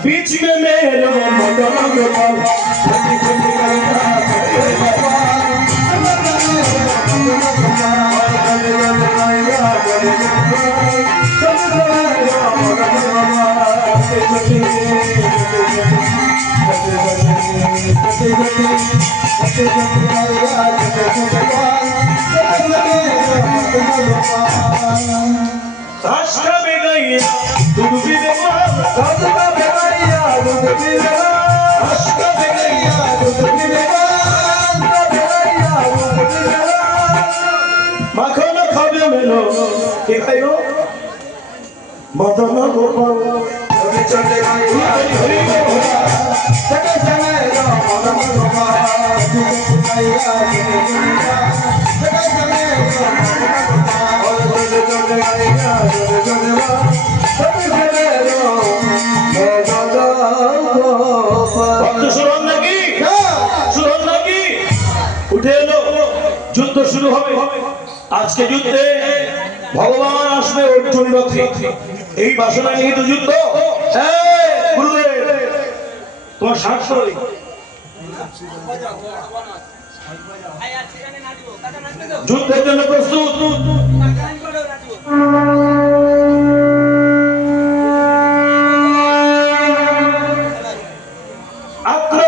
बीच में मेरा मदन गोपाल राष्ट्र में गई दूध भी देवा राष्ट्र में गईया दूध भी देवा राष्ट्र में गईया दूध भी देवा माखन खावे मेलो के खायो मदन गोपाल अभी चले गई हरि बोला जगह जगह मदन गोपाल गईया जगह जगह যুদ্ধ শুরু হবে আজকে যুদ্ধে ভগবান আসবে অর্জুন রথে এই বাসনা নিয়ে তো যুদ্ধ গুরুদেব তোমার শাস্ত্র যুদ্ধের জন্য প্রস্তুত আক্রমণ